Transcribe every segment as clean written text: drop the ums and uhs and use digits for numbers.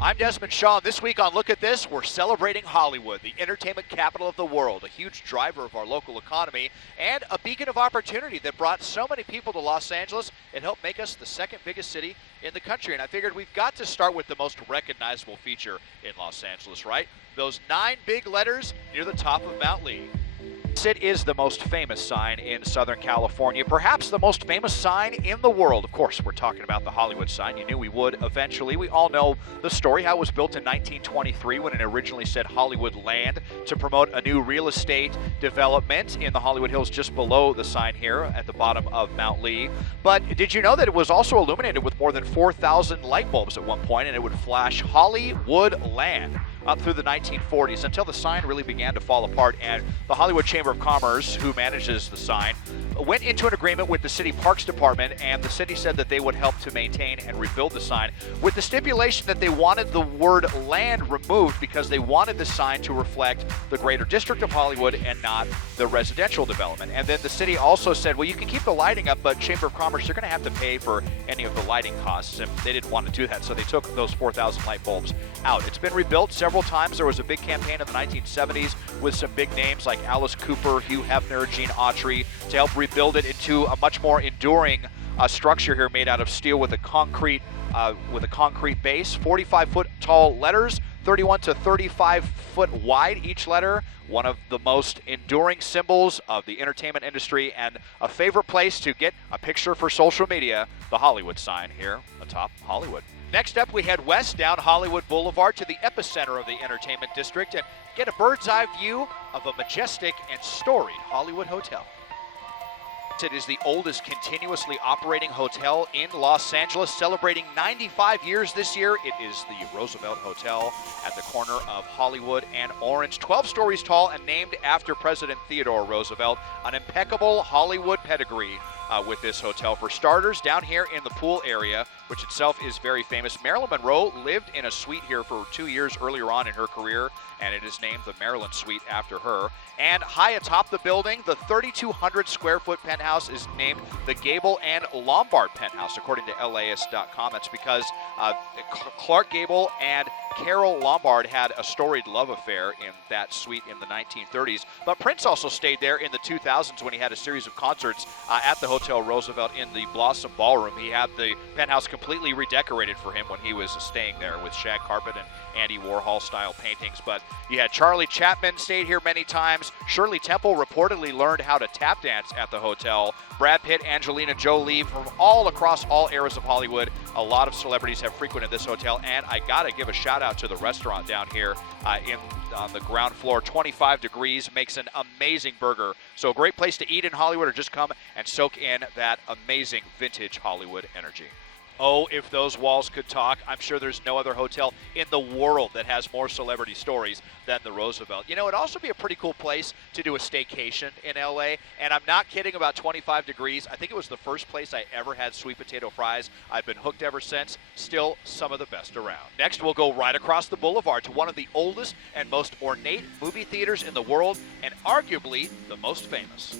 I'm Desmond Shaw. This week on Look at This, we're celebrating Hollywood, the entertainment capital of the world, a huge driver of our local economy, and a beacon of opportunity that brought so many people to Los Angeles. It helped make us the second biggest city in the country. And I figured we've got to start with the most recognizable feature in Los Angeles, right? Those 9 big letters near the top of Mount Lee. It is the most famous sign in Southern California, perhaps the most famous sign in the world. Of course, we're talking about the Hollywood sign. You knew we would eventually. We all know the story, how it was built in 1923 when it originally said Hollywood Land to promote a new real estate development in the Hollywood Hills just below the sign here at the bottom of Mount Lee. But did you know that it was also illuminated with more than 4,000 light bulbs at one point, and it would flash Hollywood Land up through the 1940s until the sign really began to fall apart, and the Hollywood Chamber of Commerce, who manages the sign, went into an agreement with the city parks department, and the city said that they would help to maintain and rebuild the sign with the stipulation that they wanted the word land removed because they wanted the sign to reflect the greater district of Hollywood and not the residential development. And then the city also said, well, you can keep the lighting up, but Chamber of Commerce, you're going to have to pay for any of the lighting costs, and they didn't want to do that, so they took those 4,000 light bulbs out. It's been rebuilt several times. There was a big campaign in the 1970s with some big names like Alice Cooper, Hugh Hefner, Gene Autry to help rebuild it into a much more enduring structure here made out of steel with a concrete base. 45-foot tall letters, 31 to 35 foot wide each letter. One of the most enduring symbols of the entertainment industry and a favorite place to get a picture for social media, the Hollywood sign here atop Hollywood. Next up, we head west down Hollywood Boulevard to the epicenter of the entertainment district and get a bird's eye view of a majestic and storied Hollywood Hotel. It is the oldest continuously operating hotel in Los Angeles, celebrating 95 years this year. It is the Roosevelt Hotel at the corner of Hollywood and Orange, 12 stories tall and named after President Theodore Roosevelt. An impeccable Hollywood pedigree with this hotel. For starters, down here in the pool area, which itself is very famous, Marilyn Monroe lived in a suite here for 2 years earlier on in her career, and it is named the Marilyn Suite after her. And high atop the building, the 3,200 square foot penthouse is named the Gable and Lombard Penthouse, according to LAist.com. That's because Clark Gable and Carol Lombard had a storied love affair in that suite in the 1930s. But Prince also stayed there in the 2000s when he had a series of concerts at the Hotel Roosevelt in the Blossom Ballroom. He had the penthouse completely redecorated for him when he was staying there with shag carpet and Andy Warhol style paintings. But you had Charlie Chaplin stayed here many times. Shirley Temple reportedly learned how to tap dance at the hotel. Brad Pitt, Angelina Jolie, from all across all eras of Hollywood. A lot of celebrities have frequented this hotel, and I gotta give a shout out to the restaurant down here on the ground floor. 25 degrees, makes an amazing burger. So a great place to eat in Hollywood, or just come and soak in that amazing vintage Hollywood energy. Oh, if those walls could talk, I'm sure there's no other hotel in the world that has more celebrity stories than the Roosevelt. You know, it'd also be a pretty cool place to do a staycation in LA, and I'm not kidding about 25 degrees. I think it was the first place I ever had sweet potato fries. I've been hooked ever since. Still some of the best around. Next, we'll go right across the boulevard to one of the oldest and most ornate movie theaters in the world, and arguably the most famous.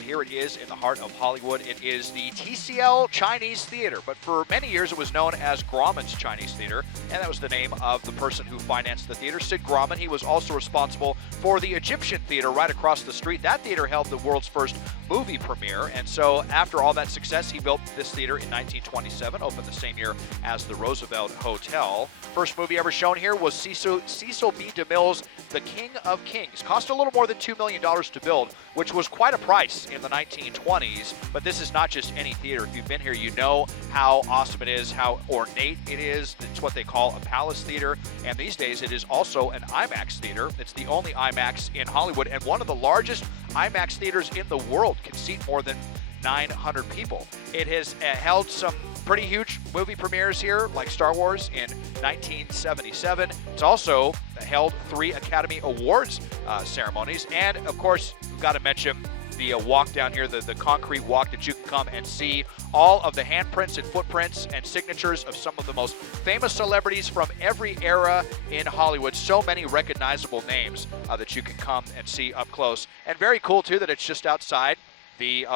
Here it is in the heart of Hollywood. It is the TCL Chinese Theater, but for many years it was known as Grauman's Chinese Theater, and that was the name of the person who financed the theater, Sid Grauman. He was also responsible for the Egyptian Theater right across the street. That theater held the world's first movie premiere, and so after all that success, he built this theater in 1927, opened the same year as the Roosevelt Hotel. First movie ever shown here was Cecil B. DeMille's The King of Kings. Cost a little more than $2 million to build, which was quite a price in the 1920s, but this is not just any theater. If you've been here, you know how awesome it is, how ornate it is. It's what they call a palace theater, and these days it is also an IMAX theater. It's the only IMAX in Hollywood, and one of the largest IMAX theaters in the world, can seat more than 900 people. It has held some pretty huge movie premieres here, like Star Wars in 1977. It's also held 3 Academy Awards ceremonies, and of course, we've got to mention the walk down here, the concrete walk that you can come and see all of the handprints and footprints and signatures of some of the most famous celebrities from every era in Hollywood. So many recognizable names that you can come and see up close. And very cool, too, that it's just outside the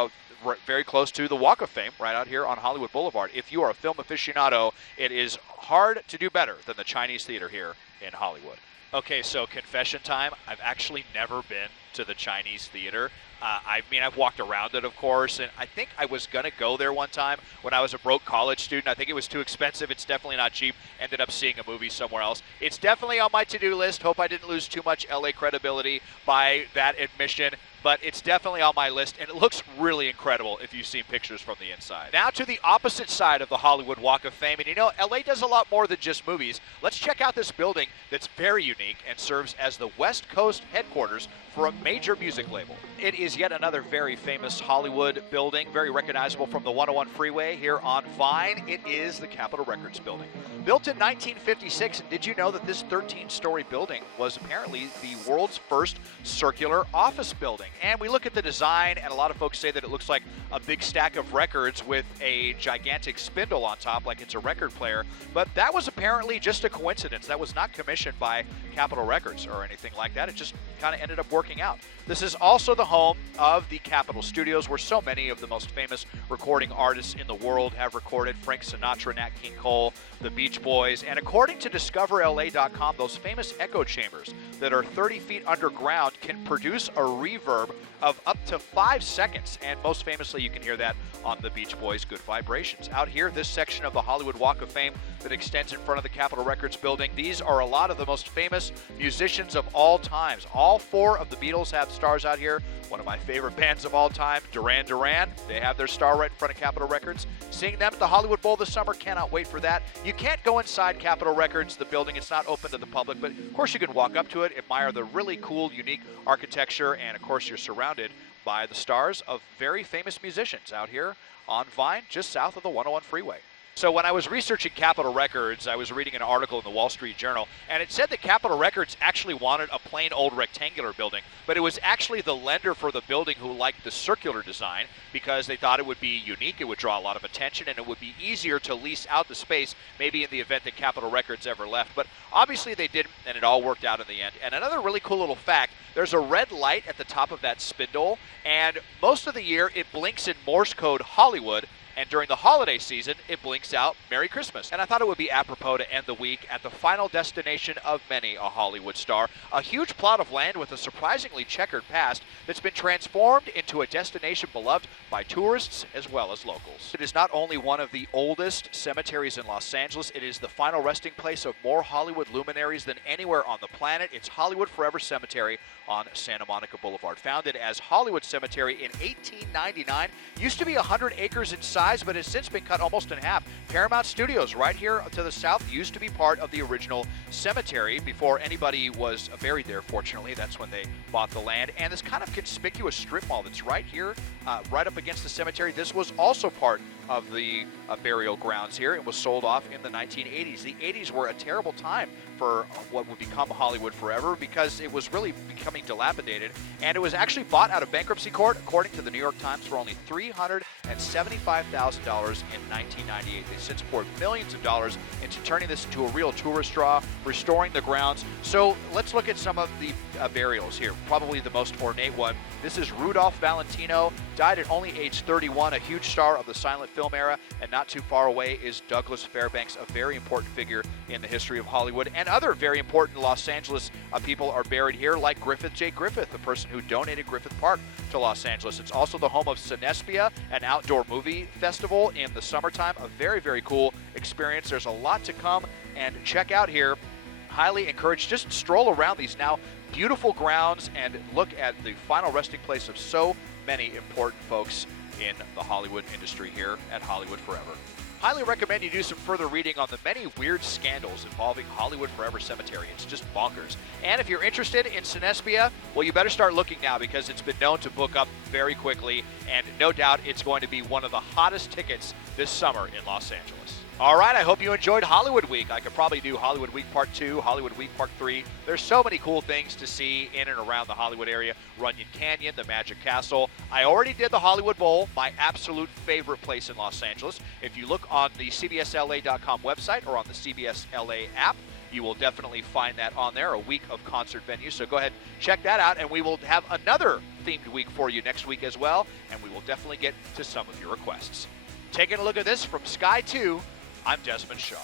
very close to the Walk of Fame right out here on Hollywood Boulevard. If you are a film aficionado, it is hard to do better than the Chinese Theater here in Hollywood. Okay, so confession time. I've actually never been to the Chinese Theater. I've walked around it, of course, and I think I was going to go there one time when I was a broke college student. I think it was too expensive. It's definitely not cheap. Ended up seeing a movie somewhere else. It's definitely on my to-do list. Hope I didn't lose too much LA credibility by that admission. But it's definitely on my list, and it looks really incredible if you've seen pictures from the inside. Now to the opposite side of the Hollywood Walk of Fame, and you know, LA does a lot more than just movies. Let's check out this building that's very unique and serves as the West Coast headquarters for a major music label. It is yet another very famous Hollywood building, very recognizable from the 101 freeway here on Vine. It is the Capitol Records building. Built in 1956, and did you know that this 13-story building was apparently the world's first circular office building? And we look at the design, and a lot of folks say that it looks like a big stack of records with a gigantic spindle on top, like it's a record player. But that was apparently just a coincidence. That was not commissioned by Capitol Records or anything like that. It just kind of ended up working out. This is also the home of the Capitol Studios, where so many of the most famous recording artists in the world have recorded. Frank Sinatra, Nat King Cole, the Beach Boys. And according to DiscoverLA.com, those famous echo chambers that are 30 feet underground can produce a reverb of up to 5 seconds. And most famously, you can hear that on the Beach Boys' Good Vibrations. Out here, this section of the Hollywood Walk of Fame that extends in front of the Capitol Records building, these are a lot of the most famous musicians of all times. All 4 of the Beatles have stars out here. One of my favorite bands of all time, Duran Duran. They have their star right in front of Capitol Records. Seeing them at the Hollywood Bowl this summer, cannot wait for that. You can't go inside Capitol Records, the building. It's not open to the public, but of course you can walk up to it, admire the really cool, unique architecture, and of course you're surrounded by the stars of very famous musicians out here on Vine, just south of the 101 freeway. So when I was researching Capitol Records, I was reading an article in the Wall Street Journal, and it said that Capitol Records actually wanted a plain old rectangular building, but it was actually the lender for the building who liked the circular design because they thought it would be unique, it would draw a lot of attention, and it would be easier to lease out the space, maybe in the event that Capitol Records ever left. But obviously they didn't, and it all worked out in the end. And another really cool little fact, there's a red light at the top of that spindle, and most of the year it blinks in Morse code Hollywood, and during the holiday season, it blinks out Merry Christmas. And I thought it would be apropos to end the week at the final destination of many a Hollywood star, a huge plot of land with a surprisingly checkered past that's been transformed into a destination beloved by tourists as well as locals. It is not only one of the oldest cemeteries in Los Angeles, it is the final resting place of more Hollywood luminaries than anywhere on the planet. It's Hollywood Forever Cemetery on Santa Monica Boulevard. Founded as Hollywood Cemetery in 1899, used to be 100 acres in size, but has since been cut almost in half. Paramount Studios right here to the south used to be part of the original cemetery before anybody was buried there, fortunately. That's when they bought the land. And this kind of conspicuous strip mall that's right here, right up against the cemetery, this was also part of the burial grounds here. It was sold off in the 1980s. The 80s were a terrible time for what would become Hollywood Forever because it was really becoming dilapidated, and it was actually bought out of bankruptcy court, according to the New York Times, for only $375,000 in 1998. They since poured millions of dollars into turning this into a real tourist draw, restoring the grounds. So let's look at some of the burials here. Probably the most ornate one. This is Rudolph Valentino, died at only age 31, a huge star of the silent film era, and not too far away is Douglas Fairbanks, a very important figure in the history of Hollywood. And other very important Los Angeles people are buried here, like Griffith J. Griffith, the person who donated Griffith Park to Los Angeles. It's also the home of Cinespia, an outdoor movie festival in the summertime, a very, very cool experience. There's a lot to come and check out here. Highly encouraged, just stroll around these now beautiful grounds and look at the final resting place of so many important folks in the Hollywood industry here at Hollywood Forever. Highly recommend you do some further reading on the many weird scandals involving Hollywood Forever Cemetery. It's just bonkers. And if you're interested in Cinespia, well, you better start looking now because it's been known to book up very quickly, and no doubt it's going to be one of the hottest tickets this summer in Los Angeles. All right, I hope you enjoyed Hollywood Week. I could probably do Hollywood Week Part 2, Hollywood Week Part 3. There's so many cool things to see in and around the Hollywood area. Runyon Canyon, the Magic Castle. I already did the Hollywood Bowl, my absolute favorite place in Los Angeles. If you look on the CBSLA.com website or on the CBS LA app, You will definitely find that on there, a week of concert venues. So go ahead, check that out, and we will have another themed week for you next week as well, and we will definitely get to some of your requests. Taking a look at this from Sky 2, I'm Desmond Shaw.